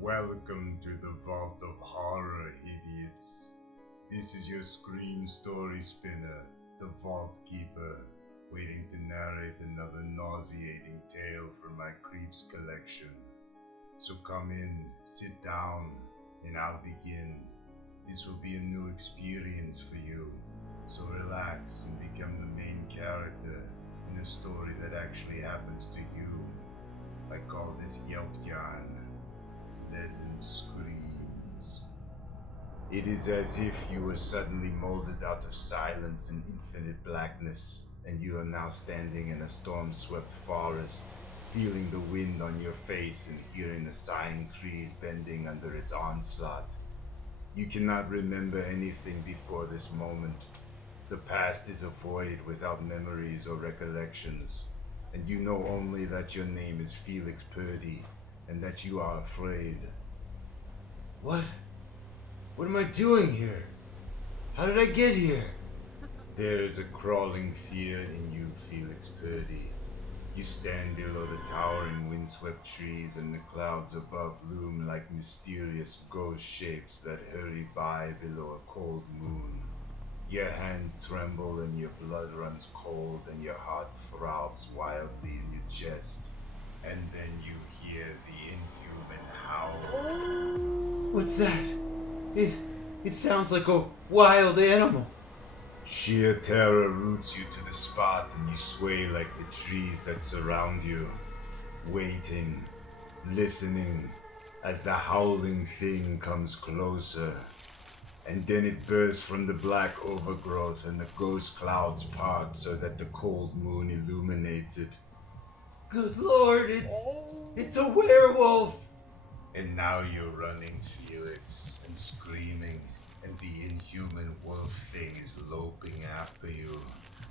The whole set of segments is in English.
Welcome to the Vault of Horror, idiots. This is your screen story spinner, the Vault Keeper, waiting to narrate another nauseating tale from my Creeps collection. So come in, sit down, and I'll begin. This will be a new experience for you, so relax and become the main character in a story that actually happens to you. I call this Leoctiurs. Pleasant screams. It is as if you were suddenly molded out of silence and infinite blackness, and you are now standing in a storm-swept forest, feeling the wind on your face and hearing the sighing trees bending under its onslaught. You cannot remember anything before this moment. The past is a void without memories or recollections, and you know only that your name is Felix Purdy, and that you are afraid. What? What am I doing here? How did I get here? There is a crawling fear in you, Felix Purdy. You stand below the towering windswept trees, and the clouds above loom like mysterious ghost shapes that hurry by below a cold moon. Your hands tremble and your blood runs cold and your heart throbs wildly in your chest. And then you hear the inhuman howl. What's that? It sounds like a wild animal. Sheer terror roots you to the spot, and you sway like the trees that surround you, waiting, listening, as the howling thing comes closer. And then it bursts from the black overgrowth, and the ghost clouds part so that the cold moon illuminates it. Good Lord, it's a werewolf! And now you're running, Felix, and screaming, and the inhuman wolf thing is loping after you,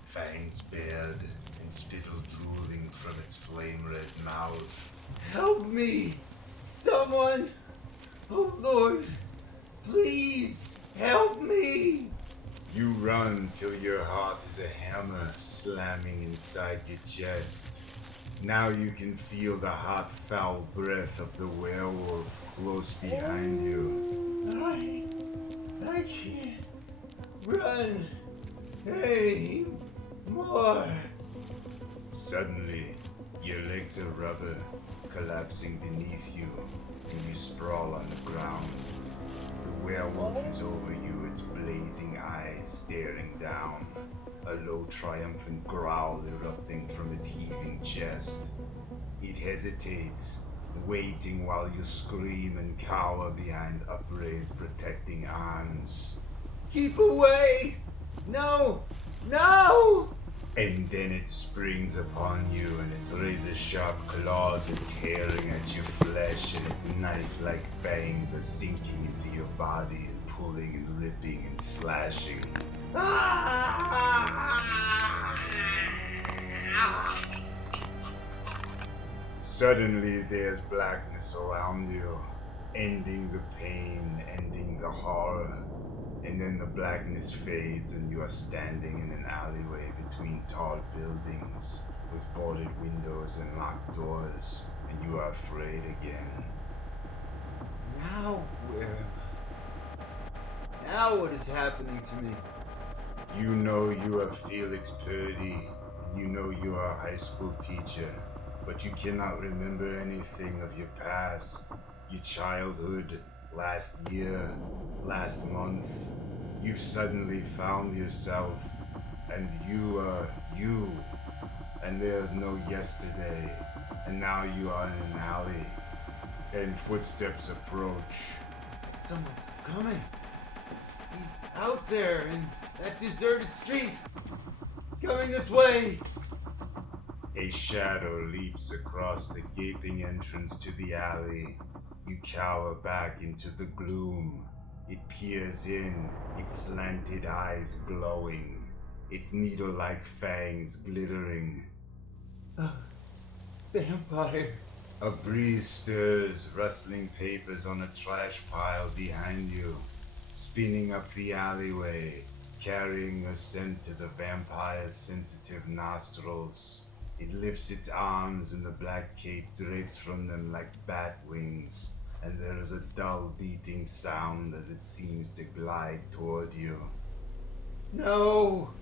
fangs bared and spittle drooling from its flame-red mouth. Help me! Someone! Oh Lord, please help me! You run till your heart is a hammer slamming inside your chest. Now you can feel the hot, foul breath of the werewolf close behind you. I can't run any more. Suddenly, your legs are rubber, collapsing beneath you, and you sprawl on the ground. The werewolf is over you, its blazing eyes staring down. A low, triumphant growl erupting from its heaving chest. It hesitates, waiting while you scream and cower behind upraised protecting arms. Keep away! No! No! And then it springs upon you, and its razor-sharp claws are tearing at your flesh, and its knife-like fangs are sinking into your body and pulling and ripping and slashing. Suddenly there's blackness around you, ending the pain, ending the horror, and then the blackness fades and you are standing in an alleyway between tall buildings with boarded windows and locked doors, and you are afraid again. Now where? Now what is happening to me? You know you are Felix Purdy, and you know you are a high school teacher, but you cannot remember anything of your past, your childhood, last year, last month. You've suddenly found yourself, and you are you, and there's no yesterday, and now you are in an alley, and footsteps approach. Someone's coming. He's out there in that deserted street, coming this way. A shadow leaps across the gaping entrance to the alley. You cower back into the gloom. It peers in, its slanted eyes glowing, its needle-like fangs glittering. A vampire. A breeze stirs, rustling papers on a trash pile behind you, spinning up the alleyway, carrying a scent to the vampire's sensitive nostrils. It lifts its arms and the black cape drapes from them like bat wings, and there is a dull beating sound as it seems to glide toward you. No!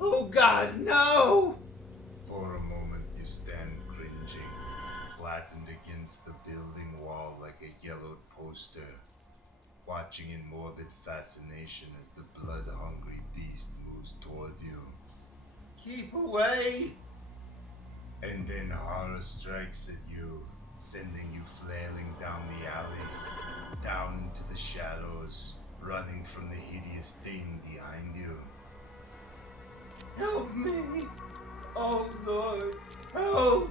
Oh God, no! For a moment you stand cringing, flattened against the building wall like a yellowed poster, watching in morbid fascination as the blood-hungry beast moves toward you. Keep away! And then horror strikes at you, sending you flailing down the alley, down into the shadows, running from the hideous thing behind you. Help me! Oh Lord, help!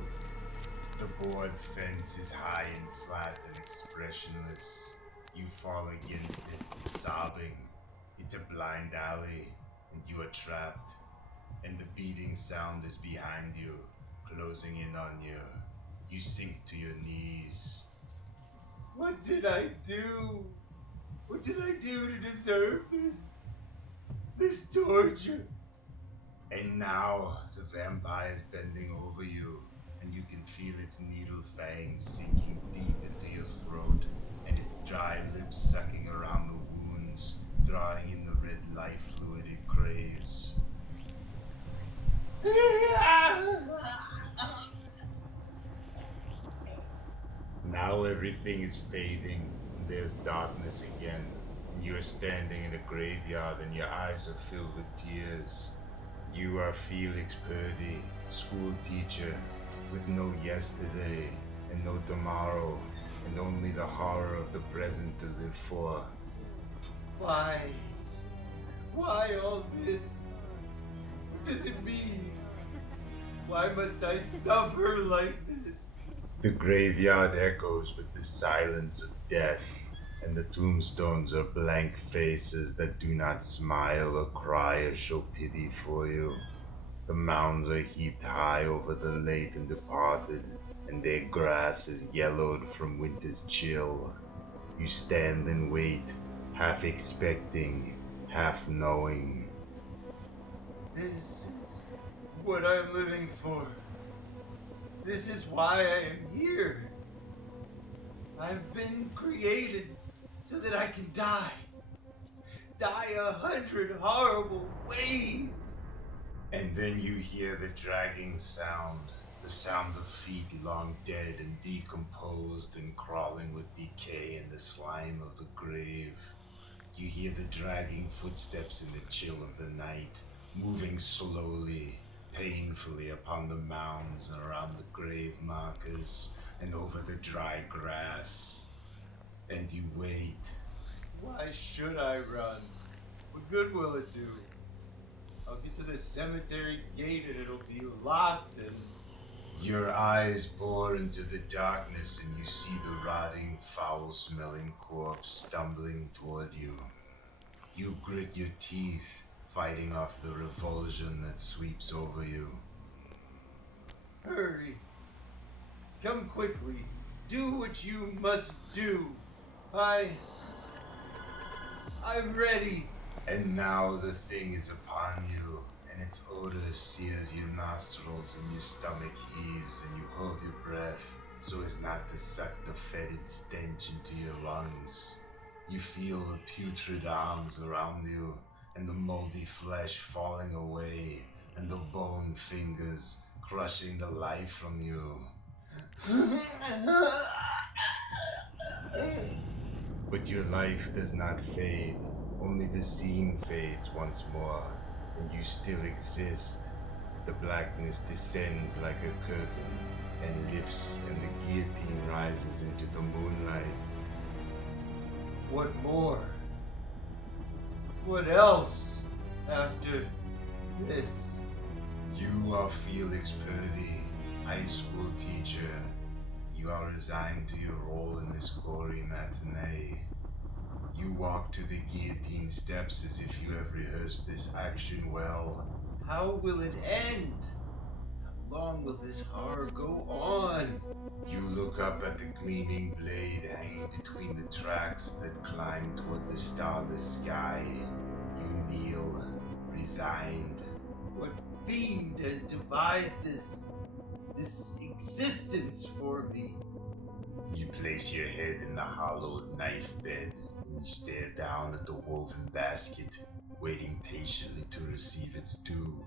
The board fence is high and flat and expressionless. You fall against it, sobbing. It's a blind alley, and you are trapped. And the beating sound is behind you, closing in on you. You sink to your knees. What did I do? What did I do to deserve this? This torture? And now the vampire is bending over you, and you can feel its needle fangs sinking deep into your throat, and its dry lips sucking around the wounds, drawing in the red life fluid it craves. Now everything is fading, and there's darkness again, and you are standing in a graveyard and your eyes are filled with tears. You are Felix Purdy, school teacher, with no yesterday and no tomorrow, and only the horror of the present to live for. Why? Why all this? What does it mean? Why must I suffer like this? The graveyard echoes with the silence of death, and the tombstones are blank faces that do not smile or cry or show pity for you. The mounds are heaped high over the late and departed, and their grass is yellowed from winter's chill. You stand and wait, half expecting, half knowing. This is what I'm living for. This is why I am here. I've been created so that I can die. Die 100 horrible ways. And then you hear the dragging sound, the sound of feet long dead and decomposed and crawling with decay and the slime of the grave. You hear the dragging footsteps in the chill of the night, moving slowly, painfully upon the mounds and around the grave markers and over the dry grass. And you wait. Why should I run? What good will it do? I'll get to the cemetery gate and it'll be locked and... Your eyes bore into the darkness and you see the rotting, foul-smelling corpse stumbling toward you. You grit your teeth, fighting off the revulsion that sweeps over you. Hurry. Come quickly. Do what you must do. I'm ready. And now the thing is upon you, and its odor sears your nostrils and your stomach heaves and you hold your breath so as not to suck the fetid stench into your lungs. You feel the putrid arms around you and the moldy flesh falling away and the bone fingers crushing the life from you. But your life does not fade. Only the scene fades once more, and you still exist. The blackness descends like a curtain and lifts, and the guillotine rises into the moonlight. What more? What else after this? You are Felix Purdy, high school teacher. You are resigned to your role in this gory matinee. You walk to the guillotine steps as if you have rehearsed this action well. How will it end? How long will this horror go on? You look up at the gleaming blade hanging between the tracks that climb toward the starless sky. You kneel, resigned. What fiend has devised this this existence for me. You place your head in the hollowed knife bed and you stare down at the woven basket, waiting patiently to receive its due.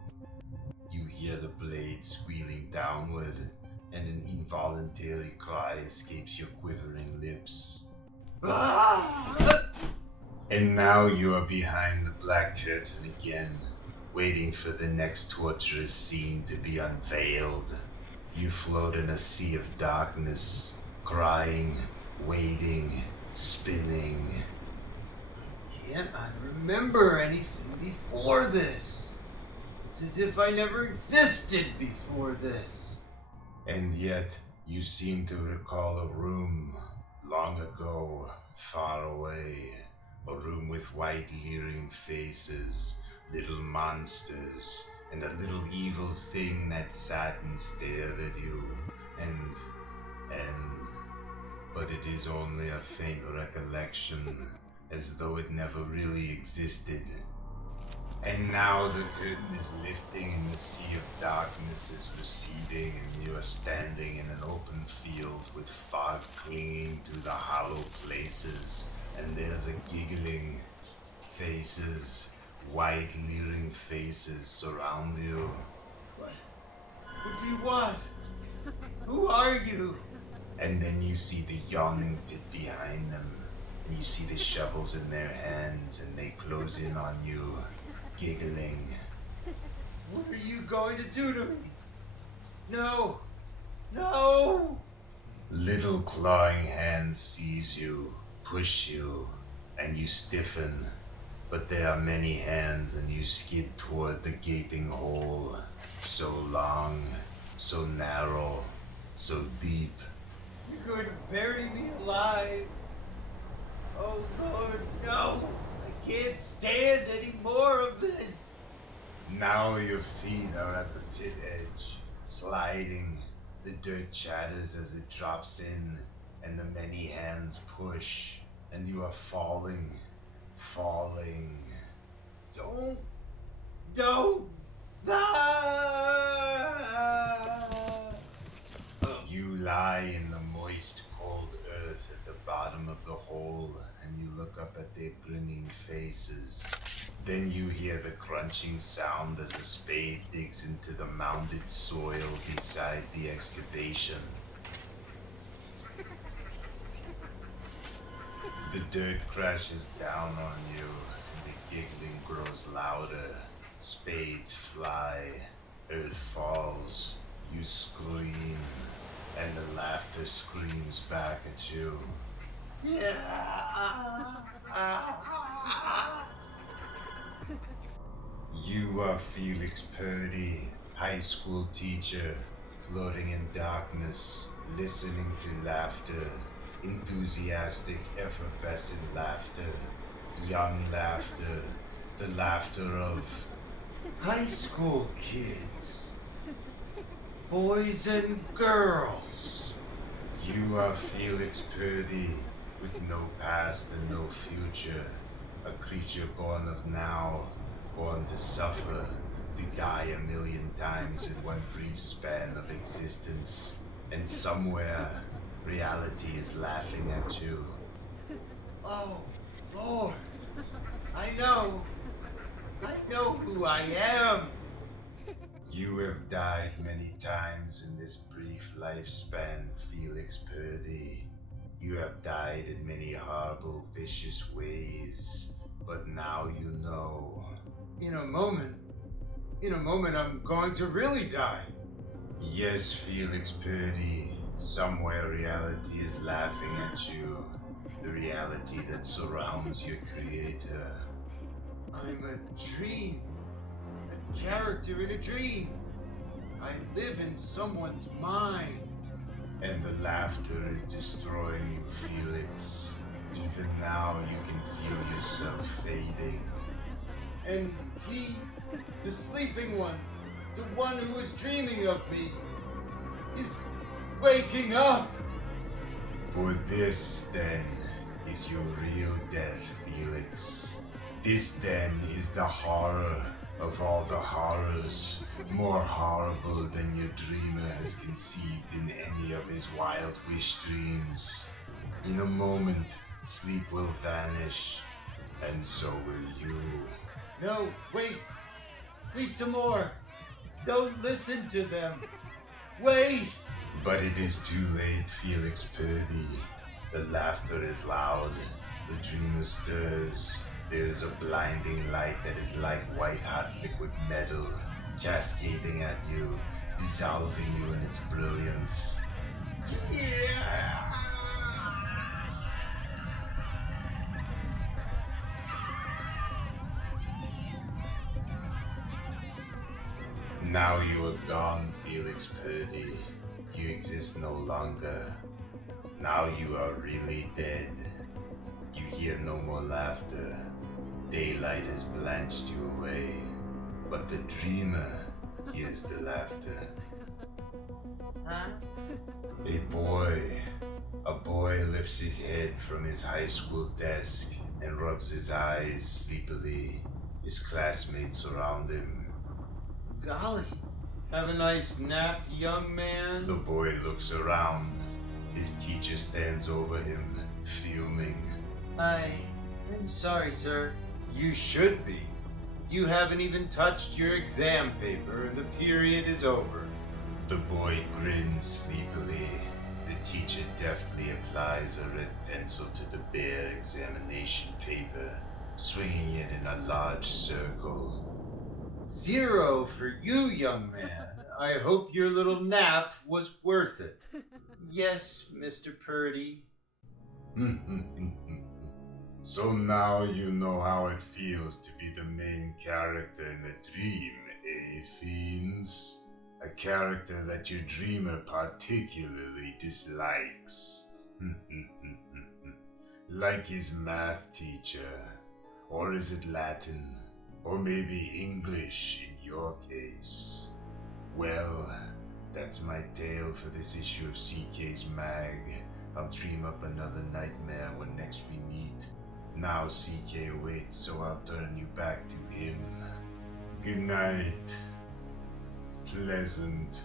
You hear the blade squealing downward, and an involuntary cry escapes your quivering lips. And now you are behind the black curtain again, waiting for the next torturous scene to be unveiled. You float in a sea of darkness, crying, waiting, spinning. Can't I remember anything before this? It's as if I never existed before this. And yet, you seem to recall a room long ago, far away. A room with white leering faces, little monsters, and a little evil thing that sat and stared at you. But it is only a faint recollection, as though it never really existed. And now the curtain is lifting and the sea of darkness is receding, and you are standing in an open field with fog clinging to the hollow places, and there's a giggling faces, white leering faces surround you. What do you want? Who are you? And then you see the yawning pit behind them, and you see the shovels in their hands, and they close in on you, giggling. What are you going to do to me? No! No! Little clawing hands seize you, push you, and you stiffen. But there are many hands, and you skid toward the gaping hole. So long, so narrow, so deep. You're going to bury me alive. Oh Lord, no! I can't stand any more of this. Now your feet are at the pit edge, sliding. The dirt chatters as it drops in, and the many hands push, and you are falling. Don't! You lie in the moist, cold earth at the bottom of the hole, and you look up at their grinning faces. Then you hear the crunching sound as a spade digs into the mounded soil beside the excavation. The dirt crashes down on you, and the giggling grows louder. Spades fly, earth falls, you scream, and the laughter screams back at you. You are Felix Purdy, high school teacher, floating in darkness, listening to laughter, enthusiastic, effervescent laughter, young laughter, the laughter of High school kids. Boys and girls. You are Felix Purdy, with no past and no future, a creature born of now, born to suffer, to die 1,000,000 times in one brief span of existence, and somewhere, reality is laughing at you. Oh, Lord. I know who I am. You have died many times in this brief lifespan, Felix Purdy. You have died in many horrible, vicious ways, but now you know. In a moment, I'm going to really die. Yes, Felix Purdy, somewhere reality is laughing at you. The reality that surrounds your creator. I'm a dream. A character in a dream. I live in someone's mind. And the laughter is destroying you, Felix. Even now you can feel yourself fading. And he, the sleeping one, the one who was dreaming of me, is waking up. For this, then, is your real death, Felix. This, then, is the horror Of all the horrors, more horrible than your dreamer has conceived in any of his wild wish dreams. In a moment, sleep will vanish, and so will you. No, wait! Sleep some more! Don't listen to them! Wait! But it is too late, Felix Purdy. The laughter is loud, the dreamer stirs. There is a blinding light that is like white-hot liquid metal, cascading at you, dissolving you in its brilliance. Yeah! Now you are gone, Felix Purdy. You exist no longer. Now you are really dead. You hear no more laughter. Daylight has blanched you away. But the dreamer hears the laughter. Huh? A boy lifts his head from his high school desk and rubs his eyes sleepily. His classmates surround him. Golly, have a nice nap, young man? The boy looks around. His teacher stands over him, fuming. I'm sorry, sir. You should be. You haven't even touched your exam paper and the period is over. The boy grins sleepily. The teacher deftly applies a red pencil to the bare examination paper, swinging it in a large circle. 0 for you, young man. I hope your little nap was worth it. Yes, Mr. Purdy. So now you know how it feels to be the main character in a dream, eh, fiends? A character that your dreamer particularly dislikes. Like his math teacher. Or is it Latin? Or maybe English in your case. Well, that's my tale for this issue of CK's Mag. I'll dream up another nightmare when next we meet. Now CK awaits, so I'll turn you back to him. Good night. Pleasant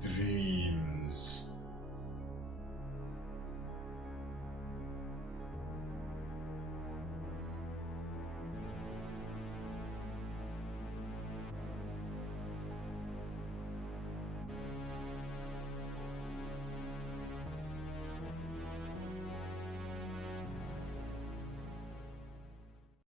dreams.